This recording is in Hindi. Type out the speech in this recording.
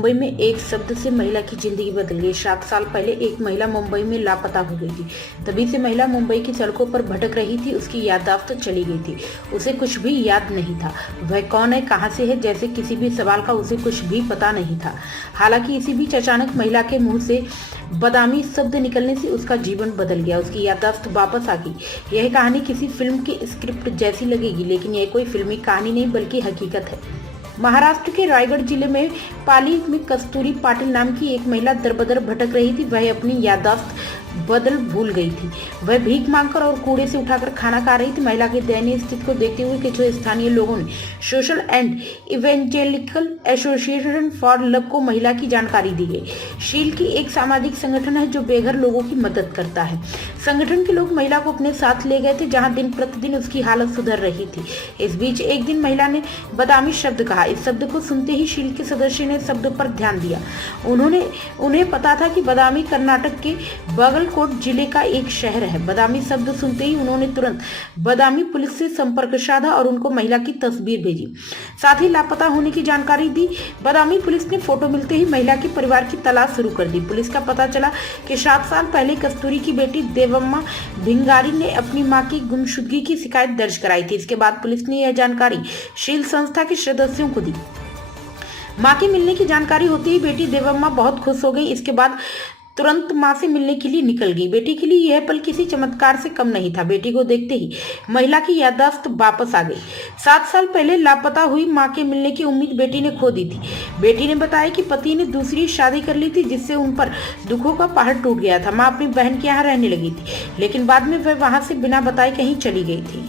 मुंबई में एक शब्द से महिला की जिंदगी बदल गई। 7 साल पहले एक महिला मुंबई में लापता हो गई थी। तभी से महिला मुंबई की सड़कों पर भटक रही थी। उसकी याददाश्त चली गई थी। उसे कुछ भी याद नहीं था। वह कौन है, कहां से है, जैसे किसी भी सवाल का उसे कुछ भी पता नहीं था। हालांकि इसी बीच अचानक महिला के मुंह से बदामी शब्द निकलने से उसका जीवन बदल गया। उसकी याददाश्त वापस आ गई। यह कहानी किसी फिल्म की स्क्रिप्ट जैसी लगेगी, लेकिन यह कोई फिल्मी कहानी नहीं बल्कि हकीकत है। महाराष्ट्र के रायगढ़ जिले में पाली में कस्तूरी पाटिल नाम की एक महिला दरबदर भटक रही थी। वह अपनी याददाश्त बदल भूल गई थी। वह भीख मांगकर और कूड़े से उठाकर खाना खा रही थी। महिला की दयनीय स्थिति को देखते हुए कुछ स्थानीय लोगों ने social and evangelical association for love को महिला की जानकारी दी गई। शील की एक सामाजिक संगठन है जो बेघर लोगों की मदद करता है। संगठन के लोग महिला को अपने साथ ले गए थे, जहां दिन प्रतिदिन उसकी हालत सुधर रही थी। इस बीच एक दिन महिला ने बदामी शब्द कहा। इस शब्द को सुनते ही शील के सदस्य ने शब्द पर ध्यान दिया। उन्हें पता था कि बदामी कर्नाटक के बागलकोट जिले का एक शहर है। बदामी शब्द सुनते ही उन्होंने तुरंत बदामी पुलिस से संपर्क साधा और उनको महिला की तस्वीर भेजी, साथ ही लापता होने की जानकारी दी। बदामी पुलिस ने फोटो मिलते ही महिला के परिवार की तलाश शुरू कर दी। पुलिस का पता चला कि 7 साल पहले कस्तूरी की बेटी देवम्मा भिंगारी ने अपनी मां की गुमशुदगी की शिकायत दर्ज कराई थी। इसके बाद पुलिस ने यह जानकारी शील संस्था के सदस्यों को दी। मां के मिलने की जानकारी होते ही बेटी देवम्मा बहुत खुश हो गई। इसके बाद तुरंत मां से मिलने के लिए निकल गई। बेटी के लिए यह पल किसी चमत्कार से कम नहीं था। बेटी को देखते ही महिला की याददाश्त वापस आ गई। 7 साल पहले लापता हुई मां के मिलने की उम्मीद बेटी ने खो दी थी। बेटी ने बताया कि पति ने दूसरी शादी कर ली थी, जिससे उन पर दुखों का पहाड़ टूट गया था। मां अपनी बहन के यहाँ रहने लगी थी, लेकिन बाद में वह वहां से बिना बताए कहीं चली गई थी।